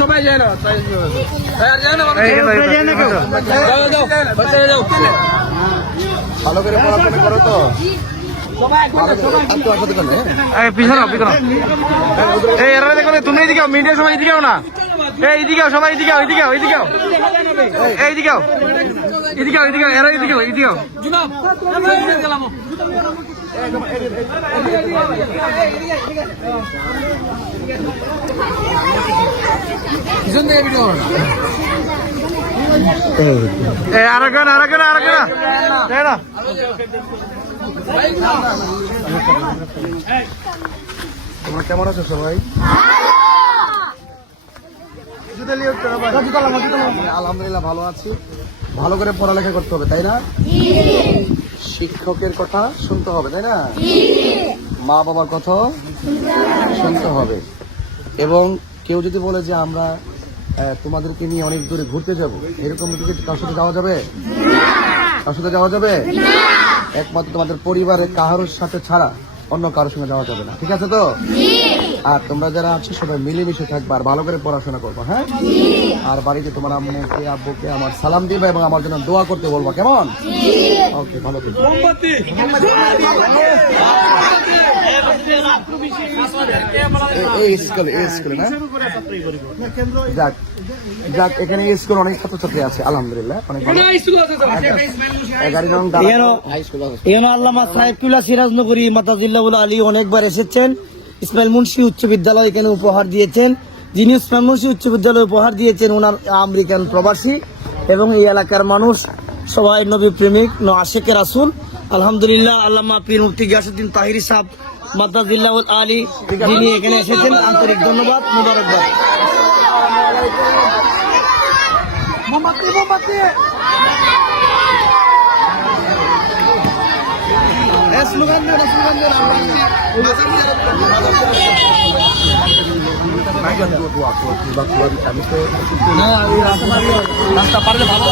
সবাই যায় না ভালো করে পড়াশোনা করো তো তুমি এদিকে মিডিয়ার সময় এদিকেও না এইদিকেও সবাই এদিকেও এদিকেও এদিকেও এইদিকেও এদিকেও এদিকেও এরা এদিকেও এদিকেও আরেকজন আরেকজন আরেকজন তোমরা কেমন আছো সবাই? আলহামদুলিল্লাহ ভালো আছি। ভালো করে পড়ালেখা করতে হবে, তাই না? শিক্ষকের কথা শুনতে হবে, তাই না? মা বাবার কথা শুনতে হবে। এবং কেউ যদি বলে যে আমরা তোমাদেরকে নিয়ে অনেক দূরে ঘুরতে যাব, এরকম কার সাথে যাওয়া যাবে? কার সাথে যাওয়া যাবে? একমাত্র তোমাদের পরিবারের কারোর সাথে ছাড়া অন্য কারোর সঙ্গে যাওয়া যাবে না, ঠিক আছে তো? আর তোমরা যারা আছো সবাই মিলেমিশে থাকবে আর ভালো করে পড়াশোনা করবো, হ্যাঁ? আর বাড়িতে তোমার আম্মুকে আব্বুকে আমার সালাম দিবে এবং আমার জন্য দোয়া করতে বলবো, কেমন? ওকে, ভালো থাকবে। এই স্কুলে না? যাক যাক, এখানে স্কুল অনেক ছাত্রছাত্রী আছে আলহামদুলিল্লাহ, অনেক ভালো। আল্লামা সাহেবুল্লাহ সিরাজনগরী মাতাজিল্লাহুল আলী অনেকবার এসেছেন। ইসমাইল মুন্সি উচ্চ বিদ্যালয় এখানে উপহার দিয়েছেন। যিনি ইসমাইল মুন্সি উচ্চ বিদ্যালয় উপহার দিয়েছেন ওনার আমেরিকান প্রবাসী এবং এই এলাকার মানুষ সবাই নবী প্রেমিক আশেকে রাসূল। আলহামদুলিল্লাহ আল্লামা পীর মুফতি গিয়াসউদ্দিন তাহিরি সাহেব মাতাজিল্লাহুল আলী যিনি এখানে এসেছেন, আন্তরিক ধন্যবাদ, মুবারকবাদ। রাস্তা পারলে ভালো।